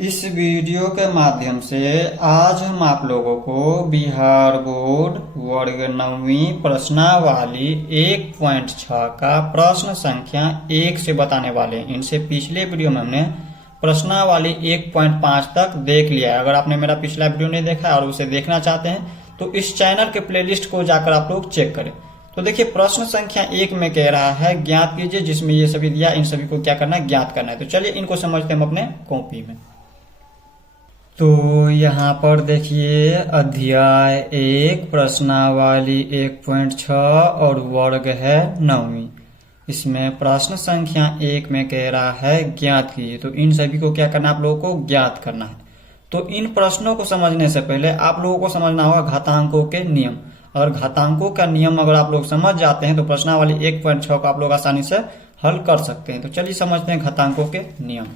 इस वीडियो के माध्यम से आज हम आप लोगों को बिहार बोर्ड वर्ग 9वीं प्रश्नावली 1.6 का प्रश्न संख्या 1 से बताने वाले हैं। इनसे पिछले वीडियो में हमने प्रश्नावली 1.5 तक देख लिया है। अगर आपने मेरा पिछला वीडियो नहीं देखा है और उसे देखना चाहते हैं तो इस चैनल के प्लेलिस्ट को जाकर आप लोग चेक करें। तो देखिए प्रश्न संख्या 1 में कह रहा है ज्ञात कीजिए, जिसमें ये सभी दिया, इन सभी को क्या करना है, ज्ञात करना है। तो चलिए इनको समझते हैं हम अपने कॉपी में। तो यहाँ पर देखिए अध्याय 1 प्रश्नावली 1.6 और वर्ग है 9वीं। इसमें प्रश्न संख्या 1 में कह रहा है ज्ञात कीजिए। तो इन सभी को क्या करना है, आप लोगों को ज्ञात करना है। तो इन प्रश्नों को समझने से पहले आप लोगों को समझना होगा घातांकों के नियम। अगर घातांकों का नियम अगर आप लोग समझ जाते हैं तो प्रश्नावली 1.6 को आप लोग आसानी से हल कर सकते हैं। तो चलिए समझते हैं घातांकों के नियम।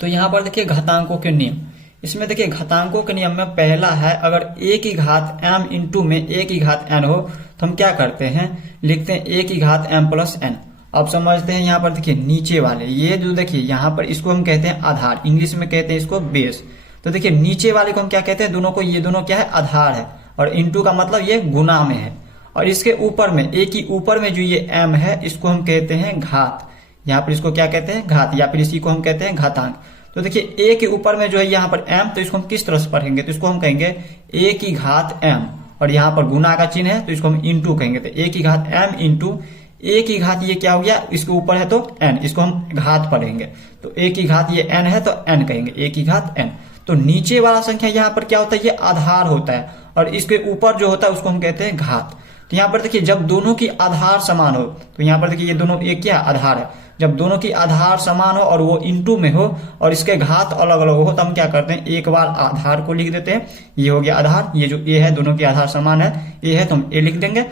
तो यहाँ पर देखिए घातांकों के नियम। इसमें देखिए घातांकों के नियम में पहला है, अगर a की घात m इंटू में a की घात n हो तो हम क्या करते हैं, लिखते हैं a की घात m प्लस n। अब समझते हैं यहाँ पर देखिए नीचे वाले, ये जो देखिए यहाँ पर इसको हम कहते हैं आधार, इंग्लिश में कहते हैं इसको बेस। तो देखिए नीचे वाले को हम क्या कहते हैं, दोनों को, ये दोनों क्या है, आधार है। और इंटू का मतलब ये गुना में है। और इसके ऊपर में a की ऊपर में जो ये m है इसको हम कहते हैं घात। यहाँ पर इसको क्या कहते हैं, घात, या फिर इसी को हम कहते हैं घातांक। तो देखिए a के ऊपर में जो है यहाँ पर m, तो इसको हम किस तरह से पढ़ेंगे, तो इसको हम कहेंगे a की घात m, और यहाँ पर गुना का चिन्ह है तो इसको हम इंटू कहेंगे। तो a की घात m इंटू a की घात ये क्या हो गया, इसके ऊपर है तो n, इसको हम घात पढ़ेंगे। तो a की घात ये n है तो n कहेंगे, a की घात n। तो नीचे वाला संख्या यहाँ पर क्या होता है, ये आधार होता है, और इसके ऊपर जो होता है उसको हम कहते हैं घात। तो यहाँ पर देखिए जब दोनों की आधार समान हो, तो यहाँ पर देखिए ये दोनों एक क्या आधार है, जब दोनों की आधार समान हो और वो इंटू में हो और इसके घात अलग अलग हो तो हम क्या करते हैं, एक बार आधार को लिख देते हैं। ये हो गया आधार, ये जो a है दोनों की आधार समान है, a है तो हम a लिख देंगे।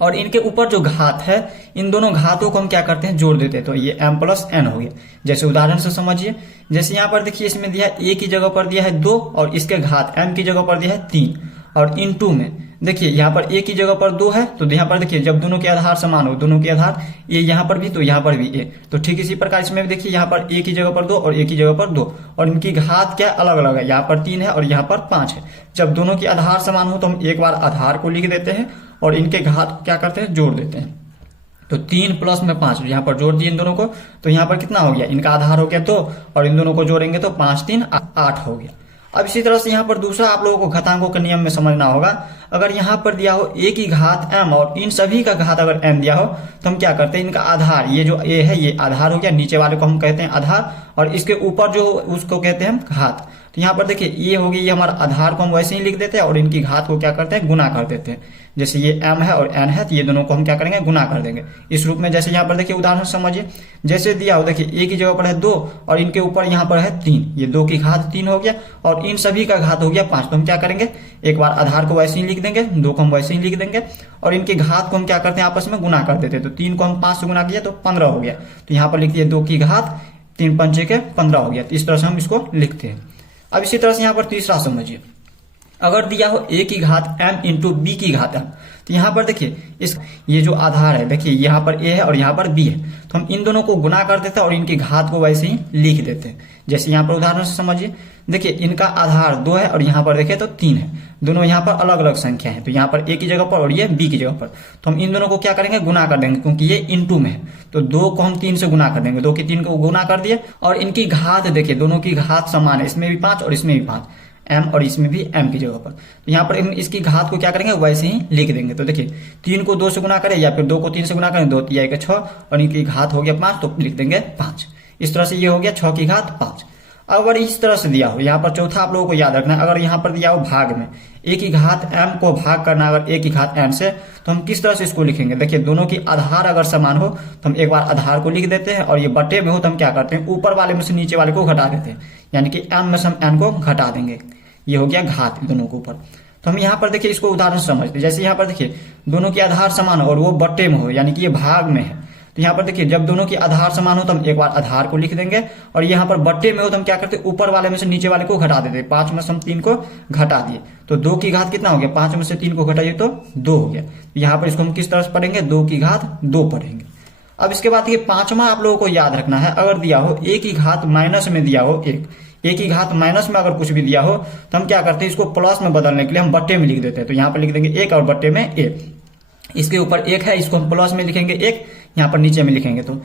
और इनके ऊपर जो घात है, इन दोनों घातों को हम क्या करते हैं, जोड़ देते हैं। तो ये m प्लस n हो गया। जैसे उदाहरण से समझिए, जैसे यहाँ पर देखिए इसमें दिया है a की जगह पर दिया है 2 और इसके घात m की जगह पर दिया है 3, और इंटू में देखिए यहाँ पर a की जगह पर 2 है। तो यहाँ पर देखिए जब दोनों के आधार समान हो, दोनों के आधार a यहाँ पर भी तो यहाँ पर भी a, तो ठीक इसी प्रकार इसमें भी देखिए यहाँ पर a की जगह पर 2 और a की जगह पर 2, और इनकी घात क्या अलग अलग है, यहाँ पर 3 है और यहाँ पर 5 है। जब दोनों की आधार समान हो तो हम एक बार आधार को लिख देते हैं और इनके घात क्या करते हैं, जोड़ देते हैं। तो 3 प्लस में 5, यहाँ पर जोड़ दिए इन दोनों को, तो यहाँ पर कितना हो गया, इनका आधार हो गया 2 और इन दोनों को जोड़ेंगे तो 5 3 8 हो गया। अब इसी तरह से यहाँ पर दूसरा आप लोगों को घातांकों के नियम में समझना होगा। अगर यहाँ पर दिया हो a की घात m और इन सभी का घात अगर m दिया हो तो हम क्या करते हैं, इनका आधार, ये जो a है ये आधार हो गया, नीचे वाले को हम कहते हैं आधार, और इसके ऊपर जो उसको कहते हैं हम घात। तो यहाँ पर देखिए ये होगी, ये हमारा आधार को हम वैसे ही लिख देते हैं और इनकी घात को क्या करते हैं, गुना कर देते हैं। जैसे ये m है और n है तो ये दोनों को हम क्या करेंगे, गुना कर देंगे इस रूप में। जैसे यहाँ पर देखिए उदाहरण समझिए, जैसे दिया हो देखिए a की जगह पर है 2 और इनके ऊपर यहाँ पर है 3, ये 2 की घात 3 हो गया और इन सभी का घात हो गया 5। तो हम क्या करेंगे, एक बार आधार को वैसे ही लिख देंगे, 2 को हम वैसे ही लिख देंगे और इनकी घात को हम क्या करते हैं, आपस में गुना कर देते हैं। तो 3 को हम 5 से गुना किया तो 15 हो गया। तो यहाँ पर लिख दिए 2 की घात 3 पंचे के 15 हो गया। तो इस तरह से हम इसको लिखते हैं। अब इसी तरह से यहाँ पर तीसरा समझिए, अगर दिया हो a की घात m इंटू b की घात m, तो यहाँ पर देखिए इस ये जो आधार है, देखिए यहाँ पर a है और यहाँ पर b है, तो हम इन दोनों को गुना कर देते हैं और इनकी घात को वैसे ही लिख देते हैं। जैसे यहाँ पर उदाहरण से समझिए, देखिए इनका आधार 2 है और यहाँ पर देखिए तो 3 है, दोनों यहाँ पर अलग अलग संख्या है। तो यहाँ पर a की जगह पर और ये b की जगह पर, तो हम इन दोनों को क्या करेंगे, गुना कर देंगे, क्योंकि ये इंटू में है। तो 2 को हम 3 से गुना कर देंगे, 2 की 3 को गुना कर दिए और इनकी घात देखिए दोनों की घात समान है, इसमें भी 5 और इसमें भी 5, m और इसमें भी m की जगह पर। तो यहाँ पर इसकी घात को क्या करेंगे, वैसे ही लिख देंगे। तो देखिए 3 को 2 से गुना करें या फिर 2 को 3 से गुना करें, 2 3 आएगा 6 और इनकी घात हो गया 5, तो लिख देंगे 5। इस तरह से ये हो गया 6 की घात 5। अगर इस तरह से दिया हो, यहाँ पर चौथा आप लोगों को याद रखना है, अगर यहाँ पर दिया हो भाग में a की घात m को भाग करना अगर a की घात n से, तो हम किस तरह से इसको लिखेंगे, देखिए दोनों की आधार अगर समान हो तो हम एक बार आधार को लिख देते हैं और ये बटे में हो तो हम क्या करते हैं, ऊपर वाले में से नीचे वाले को घटा देते हैं, यानी कि m में से हम n को घटा देंगे। ये हो गया घात दोनों के ऊपर। तो हम यहाँ पर देखिए इसको उदाहरण समझते हैं। जैसे यहाँ पर देखिए दोनों की आधार समान हो और वो बट्टे में हो, यानी कि ये भाग में है, तो यहाँ पर देखिए जब दोनों की आधार समान हो तो हम एक बार आधार को लिख देंगे और यहाँ पर बट्टे में हो तो हम क्या करते हैं, ऊपर वाले में से नीचे वाले को घटा देते हैं। 5 में से हम 3 को घटा दिए तो 2 की घात कितना हो गया, 5 में से 3 को घटाइए तो 2 हो गया। यहाँ पर इसको हम किस तरह से पढ़ेंगे, 2 की घात 2 पढ़ेंगे। अब इसके बाद ये पांचवा आप लोगों को याद रखना है, अगर दिया हो ए की घात माइनस में दिया हो एक, ए की घात माइनस में अगर कुछ भी दिया हो तो हम क्या करते हैं, इसको प्लस में बदलने के लिए हम बट्टे में लिख देते हैं। तो यहाँ पर लिख देंगे एक और बट्टे में ए, इसके ऊपर एक है, इसको हम प्लस में लिखेंगे एक, यहाँ पर नीचे में लिखेंगे तो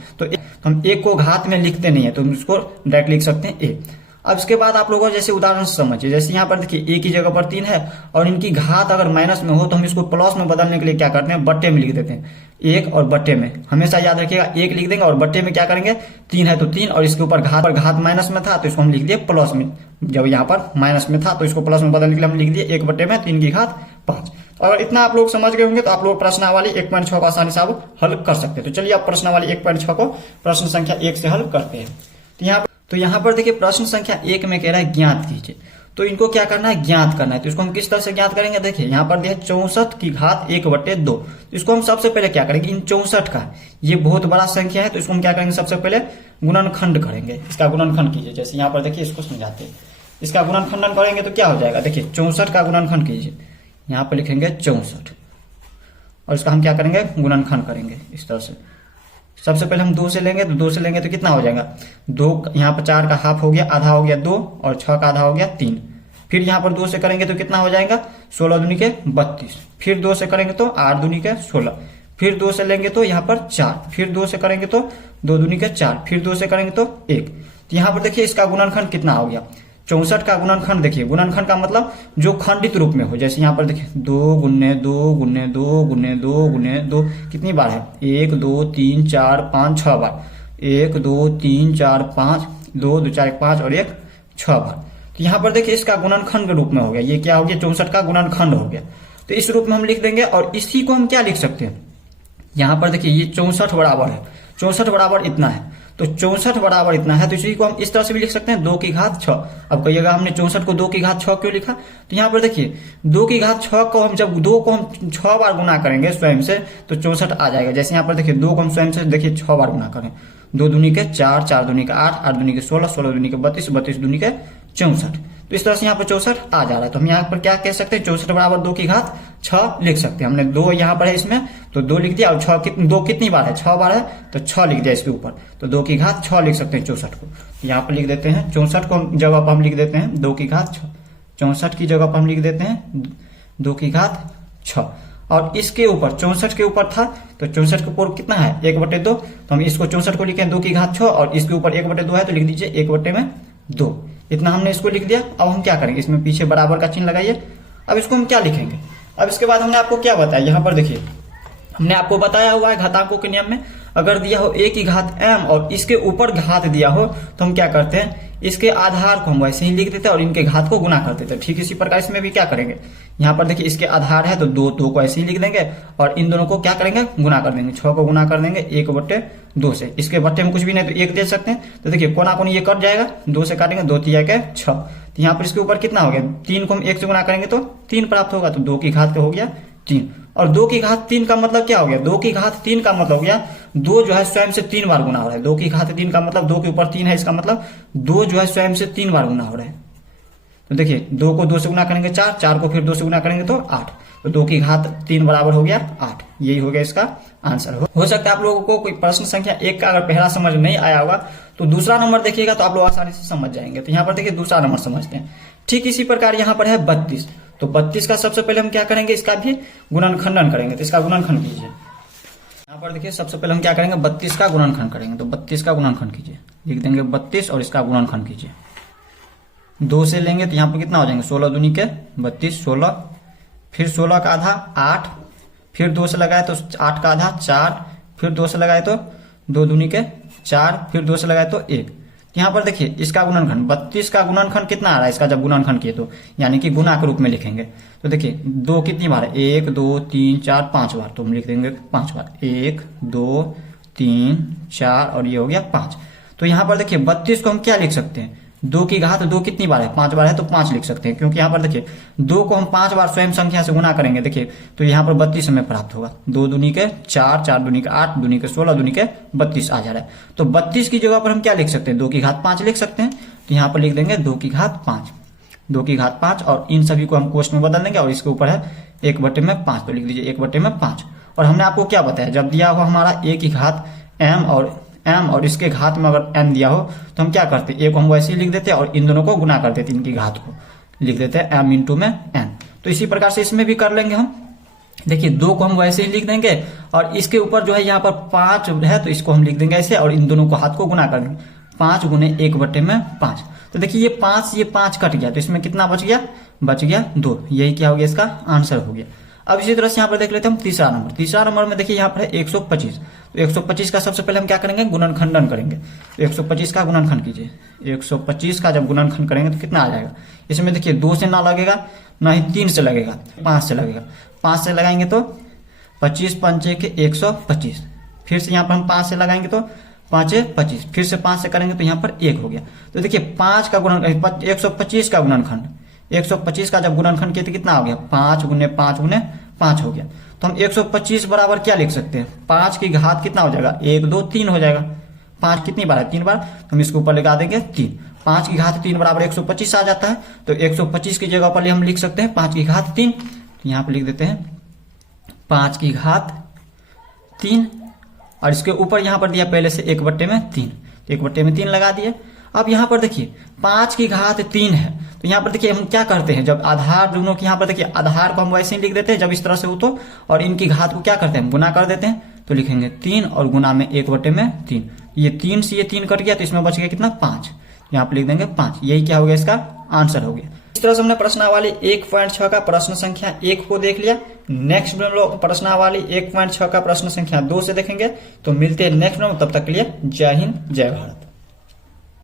हम एक को घात में लिखते नहीं है, तो हम इसको डायरेक्ट लिख सकते हैं ए। अब इसके बाद आप लोगों जैसे उदाहरण से समझिए, जैसे यहाँ पर देखिए ए की जगह पर 3 है और इनकी घात अगर माइनस में हो तो हम इसको प्लस में बदलने के लिए क्या करते हैं, बट्टे में लिख देते हैं। एक और बट्टे में हमेशा याद रखिएगा, एक लिख देंगे और बट्टे में क्या करेंगे, 3 है तो 3, और इसके ऊपर घात माइनस में था तो इसको हम लिख दिए प्लस में, जब यहाँ पर माइनस में था तो इसको प्लस में बदलने के लिए हम लिख दिए 1 बट्टे में 3 की घात 5। अगर इतना आप लोग समझ गए होंगे तो आप लोग प्रश्नावली 1.6 को आसानी से आप हल कर सकते हैं। तो चलिए आप प्रश्नावली 1.6 को प्रश्न संख्या 1 से हल करते हैं। तो यहाँ पर देखिए प्रश्न संख्या 1 में कह रहा है ज्ञात कीजिए, तो इनको क्या करना है, ज्ञात करना है। तो इसको हम किस तरह से ज्ञात करेंगे, देखिए यहाँ पर दिया 64 की घात 1/2। तो इसको हम सबसे पहले क्या करेंगे, इन 64 का, ये बहुत बड़ा संख्या है तो इसको हम क्या करेंगे, सबसे पहले गुणनखंड करेंगे। इसका गुणनखंड कीजिए, जैसे यहाँ पर देखिए इसको समझाते हैं, इसका गुणनखंडन करेंगे तो क्या हो जाएगा, देखिए 64 का गुणनखंड कीजिए, यहाँ पर लिखेंगे 64 और इसका हम क्या करेंगे, गुणनखंड करेंगे इस तरह से। सबसे पहले हम 2 से लेंगे, तो 2 से लेंगे तो कितना हो जाएगा, 2 यहाँ पर 4 का हाफ हो गया, आधा हो गया 2, और 6 का आधा हो गया 3। फिर यहाँ पर 2 से करेंगे तो कितना हो जाएगा, 16 दूनी के 32। फिर 2 से करेंगे तो 8 दूनी के 16। फिर 2 से लेंगे तो यहाँ पर 4। फिर 2 से करेंगे तो 2 दूनी के 4। फिर 2 से करेंगे तो 1। तो यहाँ पर देखिए इसका गुणनखंड कितना हो गया, 64 का गुणनखंड। देखिए गुणनखंड का मतलब जो खंडित रूप में हो, जैसे यहाँ पर देखिए 2 गुने 2 गुने 2 गुने 2 गुने 2 कितनी बार है, 1 2 3 4 5 6 बार, 1 2 3 4 5, 2 2 4 5 और 1 6 बार। तो यहाँ पर देखिए इसका गुणनखंड के रूप में हो गया, ये क्या हो गया, 64 का गुणनखंड हो गया। तो इस रूप में हम लिख देंगे और इसी को हम क्या लिख सकते हैं, यहाँ पर देखिए ये 64 बराबर है, 64 बराबर इतना है, तो 64 बराबर इतना है, तो इसी को हम इस तरह से भी लिख सकते हैं 2 की घात 6। अब कहिएगा हमने 64 को 2 की घात 6 क्यों लिखा, तो यहाँ पर देखिए 2 की घात 6 को हम जब 2 को हम 6 बार गुना करेंगे स्वयं से तो 64 आ जाएगा। जैसे यहाँ पर देखिए 2 को हम स्वयं से देखिए 6 बार गुना करें, 2 दूनी के 4, 4 दूनी के 8, 8 दूनी के 16, 16 दूनी के 32, 32 दूनी के 64। तो इस तरह से यहाँ पर 64 आ जा रहा है। तो हम यहाँ पर क्या कह सकते हैं, 64 बराबर 2 की घात 6 लिख सकते हैं। हमने 2 यहाँ पर है इसमें तो 2 लिख दिया, और 2 कितनी बार है, 6 बार है तो 6 लिख दिया इसके ऊपर, तो 2 की घात 6 लिख सकते हैं 64 को। यहाँ पर लिख देते हैं 64 को जगह पर हम लिख देते हैं 2 की घात 6, 64 की जगह पर हम लिख देते हैं 2 की घात 6। और इसके ऊपर 64 के ऊपर था तो 64 के ऊपर कितना है 1/2, तो हम इसको 64 को लिखे 2 की घात 6 और इसके ऊपर 1/2 है तो लिख दीजिए 1/2। इतना हमने इसको लिख दिया। अब हम क्या करेंगे, इसमें पीछे बराबर का चिन्ह लगाइए। अब इसको हम क्या लिखेंगे, अब इसके बाद हमने आपको क्या बताया, यहाँ पर देखिए हमने आपको बताया हुआ है घातांकों के नियम में, अगर दिया हो a की घात m और इसके ऊपर घात दिया हो तो हम क्या करते हैं, इसके आधार को हम वैसे ही लिख देते हैं और इनके घात को गुना कर देते हैं। ठीक इसी प्रकार इसमें भी क्या करेंगे, यहाँ पर देखिए इसके आधार है तो 2 को ऐसे ही लिख देंगे और इन दोनों को क्या करेंगे, गुना कर देंगे। 6 को गुना कर देंगे 1/2 से, इसके बट्टे में कुछ भी नहीं तो 1 दे सकते हैं। तो देखिए कोना कोनी ये कट जाएगा, 2 से काटेंगे 2 3 के 6। तो यहाँ पर इसके ऊपर कितना हो गया, 3 को हम 1 से गुना करेंगे तो 3 प्राप्त होगा, तो 2 की घात का हो गया 3। और 2 की घात 3 का मतलब क्या हो गया, 2 की घात 3 का मतलब हो गया 2 जो है स्वयं से 3 बार गुना हो रहा है। 2 की घात 3 का मतलब 2 के ऊपर 3 है, इसका मतलब 2 जो है स्वयं से 3 बार गुना हो रहा है। तो देखिए 2 को 2 से गुना करेंगे 4, 4 को फिर 2 से गुना करेंगे तो 8, तो 2 की घात 3 बराबर हो गया 8। यही हो गया इसका आंसर। हो सकता है आप लोगों को कोई प्रश्न संख्या 1 का अगर पहला समझ नहीं आया होगा तो दूसरा नंबर देखिएगा तो आप लोग आसानी से समझ जाएंगे। तो यहाँ पर देखिए दूसरा नंबर समझते हैं। ठीक इसी प्रकार यहाँ पर है 32, तो 32 का सबसे पहले हम क्या करेंगे, इसका भी गुणनखंडन करेंगे। तो इसका गुणनखंड कीजिए। यहाँ पर देखिए सबसे पहले हम क्या करेंगे, 32 का गुणनखंड करेंगे। तो 32 का गुणनखंड कीजिए, लिख देंगे 32 और इसका गुणनखंड कीजिए। 2 से लेंगे तो यहाँ पर कितना हो जाएंगे, 16 दूनी के 32, 16, फिर 16 का आधा 8, फिर 2 से लगाए तो 8 का आधा 4, फिर 2 से लगाए तो 2 दूनी के 4, फिर 2 से लगाए तो 1। यहाँ पर देखिए इसका गुणनखंड 32 का गुणनखंड कितना आ रहा है, इसका जब गुणनखंड किए तो यानी कि गुना के रूप में लिखेंगे। तो देखिए 2 कितनी बार है, 1 2 3 4 5 बार, तो हम लिख देंगे 5 बार, 1 2 3 4 और ये हो गया 5। तो यहाँ पर देखिए 32 को हम क्या लिख सकते हैं, 2 की घात 2 कितनी बार है, 5 बार है तो 5 लिख सकते हैं, क्योंकि यहाँ पर देखिए 2 को हम 5 बार स्वयं संख्या से गुना करेंगे। देखिए तो यहाँ पर 32 हमें प्राप्त होगा, 2 दूनी के 4, 4 दूनी के 8, दूनी के 16, दूनी के 32 आ जा रहा है। तो 32 की जगह पर हम क्या लिख सकते हैं, 2 की घात 5 लिख सकते हैं। तो यहाँ पर लिख देंगे 2 की घात 5, 2 की घात 5 और इन सभी को हम कोष्ठ में बदल देंगे और इसके ऊपर है 1/5, तो लिख दीजिए 1/5। और हमने आपको क्या बताया, जब दिया हुआ हमारा a की घात एम और इसके घात में अगर एन दिया हो तो हम क्या करते, एक को हम वैसे ही लिख देते और इन दोनों को गुना कर देते, इनकी घात को लिख देते हैं एम इंटू में एन। तो इसी प्रकार से इसमें भी कर लेंगे हम। देखिए 2 को हम वैसे ही लिख देंगे और इसके ऊपर जो है यहाँ पर 5 है तो इसको हम लिख देंगे ऐसे और इन दोनों को हाथ को गुना कर देंगे, 5 गुने 1/5। तो देखिए ये 5 कट गया तो इसमें कितना बच गया 2। यही क्या हो गया, इसका आंसर हो गया। अब इसी तरह से यहाँ पर देख लेते हैं हम तीसरा नंबर में देखिए यहाँ पर है 125। तो 125 का सबसे पहले हम क्या करेंगे, गुणनखंडन करेंगे। तो 125 का गुणनखंड कीजिए। 125 का जब गुणनखंड करेंगे तो कितना आ जाएगा, इसमें देखिए 2 से ना लगेगा ना ही 3 से लगेगा, 5 से लगेगा। 5 से लगाएंगे तो 25 पंचे के 125। फिर से यहाँ पर हम 5 से लगाएंगे तो 5 25। फिर से 5 से करेंगे तो यहाँ पर 1 हो गया। तो देखिए 5 का गुणन 125 का गुणनखंड, 125 का जब गुणनखंड किए तो कितना हो गया, 5 गुने 5 हो गया। तो हम 125 बराबर क्या लिख सकते हैं, 5 की घात कितना हो जाएगा, 1 2 3 हो जाएगा। 5 कितनी बार है, 3 बार, तो हम इसके ऊपर लगा देंगे 3। 5 की घात 3 बराबर 125 आ जाता है। तो 125 की जगह पर हम लिख सकते हैं 5 की घात 3। तो यहाँ पर लिख देते हैं 5 की घात 3 और इसके ऊपर यहाँ पर दिया पहले से 1/3, तो 1/3 लगा दिए। अब यहाँ पर देखिए 5 की घात 3 है तो यहाँ पर देखिए हम क्या करते हैं, जब आधार दोनों की यहाँ पर देखिए आधार को हम वैसे ही लिख देते हैं जब इस तरह से हो तो, और इनकी घात को क्या करते हैं, गुना कर देते हैं। तो लिखेंगे 3 और गुना में 1/3। ये 3 से ये 3 कट गया तो इसमें बच गया कितना, 5। यहाँ पर लिख देंगे 5। यही क्या हो गया, इसका आंसर हो गया। इस तरह से हमने प्रश्नावली 1.6 का प्रश्न संख्या 1 को देख लिया। नेक्स्ट में लोग प्रश्नावली 1.6 का प्रश्न संख्या 2 से देखेंगे। तो मिलते हैं नेक्स्ट में, तब तक के लिए जय हिंद जय भारत।